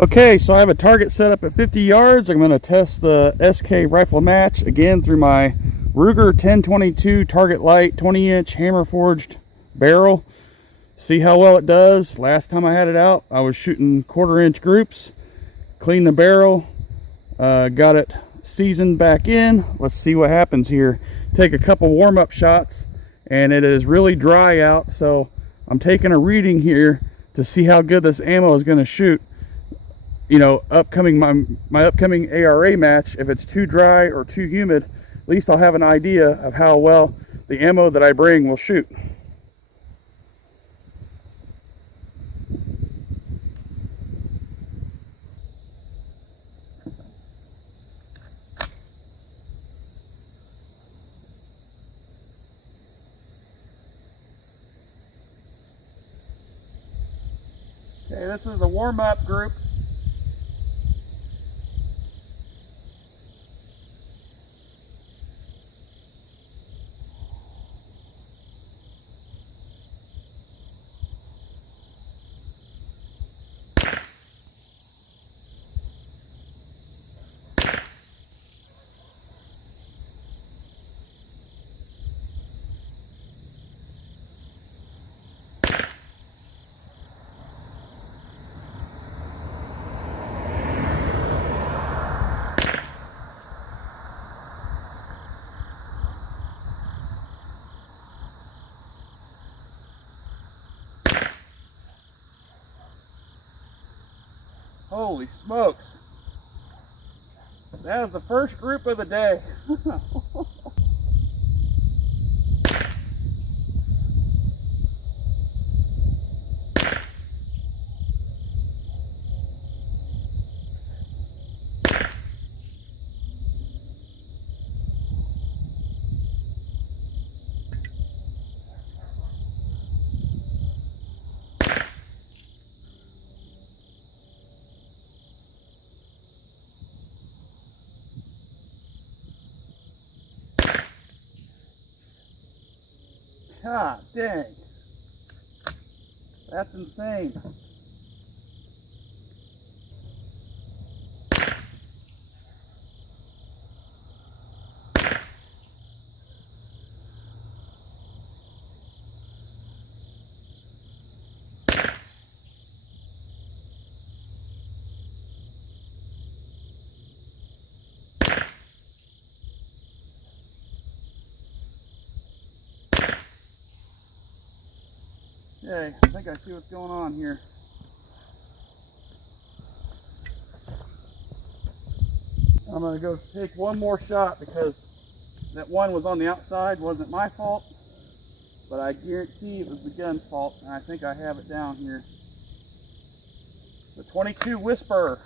Okay, so I have a target set up at 50 yards. I'm going to test the SK rifle match again through my Ruger 1022 Target Light 20-inch hammer forged barrel. See how well it does. Last time I had it out, I was shooting 1/4-inch groups. Cleaned the barrel, got it seasoned back in. Let's see what happens here. Take a couple warm-up shots, and it is really dry out, so I'm taking a reading here to see how good this ammo is going to shoot. You know, my upcoming ARA match, if it's too dry or too humid, at least I'll have an idea of how well the ammo that I bring will shoot. Okay, this is the warm-up group. Holy smokes. That is the first group of the day. God dang. That's insane. Okay, I think I see what's going on here. I'm going to go take one more shot because that one was on the outside, wasn't my fault, but I guarantee it was the gun's fault, and I think I have it down here. The 22 Whisper.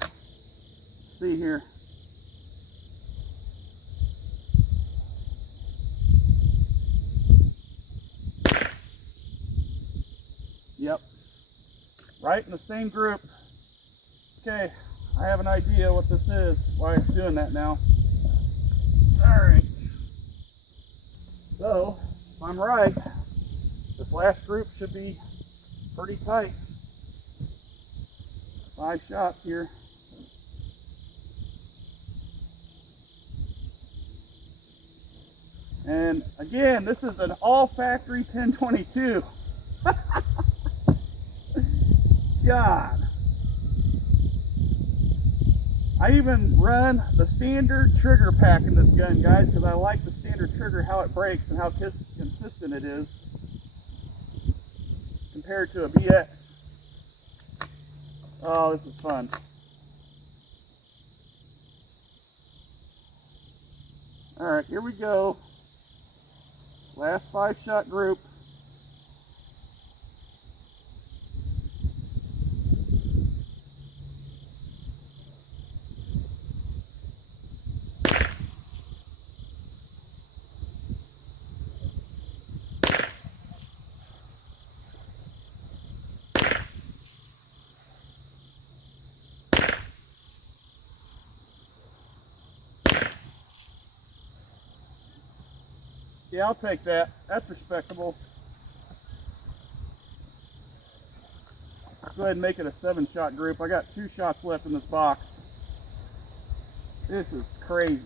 Let's see here. Yep, right in the same group. Okay, I have an idea what this is, why it's doing that now. Alright, so if I'm right, this last group should be pretty tight. 5 shots here. And again, this is an all factory 1022. God. I even run the standard trigger pack in this gun, guys, because I like the standard trigger, how it breaks and how consistent it is compared to a BX. Oh, this is fun. All right, here we go. Last 5-shot group. Yeah, I'll take that. That's respectable. go ahead and make it a 7-shot group. I got 2 shots left in this box. This is crazy.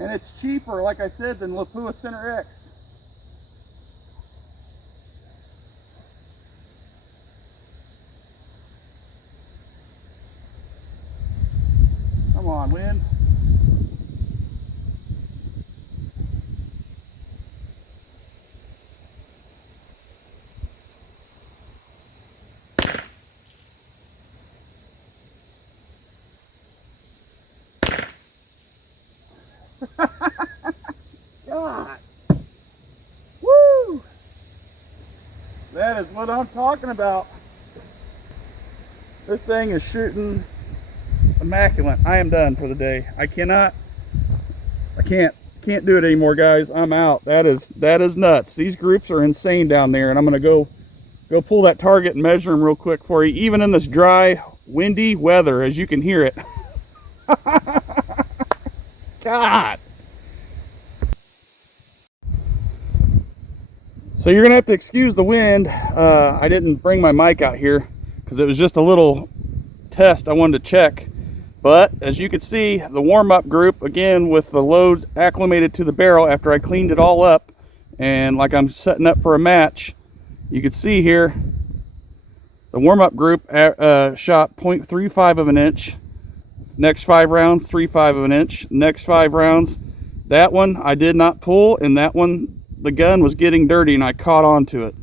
And it's cheaper, like I said, than Lapua Center X. Come on, wind. God. Woo! That is what I'm talking about. This thing is shooting immaculate. I am done for the day. I can't do it anymore, guys. I'm out. That is nuts. These groups are insane down there, and I'm gonna go pull that target and measure them real quick for you, even in this dry, windy weather, as you can hear it. God. So you're gonna have to excuse the wind. I didn't bring my mic out here because it was just a little test I wanted to check. But as you can see, the warm-up group, again with the load acclimated to the barrel after I cleaned it all up, and like I'm setting up for a match, you can see here the warm-up group shot 0.35 of an inch. Next 5 rounds, 3/5 of an inch. Next 5 rounds, that one I did not pull, and that one the gun was getting dirty and I caught onto it.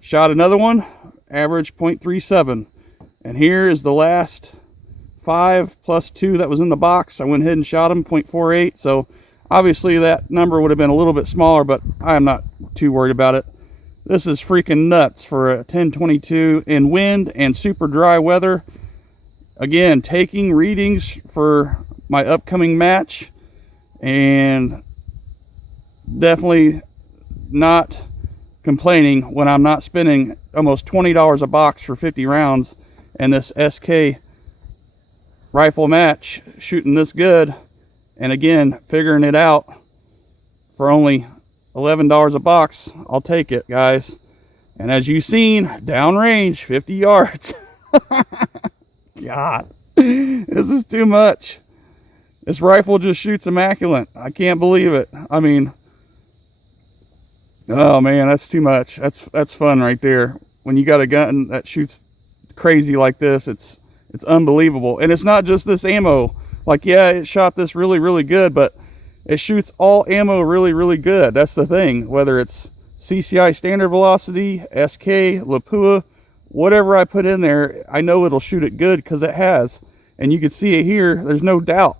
Shot another one, average 0.37. And here is the last 5 plus 2 that was in the box. I went ahead and shot them 0.48. So obviously that number would have been a little bit smaller, but I'm not too worried about it. This is freaking nuts for a 1022 in wind and super dry weather. Again, taking readings for my upcoming match, and definitely not complaining when I'm not spending almost $20 a box for 50 rounds and this SK rifle match shooting this good, and again figuring it out for only $11 a box. I'll take it, guys. And as you've seen, downrange 50 yards. God, this is too much. This rifle just shoots immaculate. I can't believe it. I mean, oh man, that's too much. That's fun right there. When you got a gun that shoots crazy like this, it's unbelievable. And it's not just this ammo. Like, yeah, it shot this really, really good, but it shoots all ammo really, really good. That's the thing. Whether it's CCI standard velocity, SK, Lapua, whatever I put in there, I know it'll shoot it good because it has. And you can see it here. There's no doubt.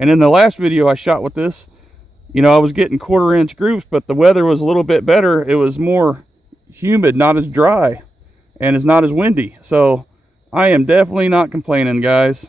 And in the last video I shot with this, you know, I was getting 1/4 inch groups, but the weather was a little bit better. It was more humid, not as dry, and it's not as windy. So I am definitely not complaining, guys.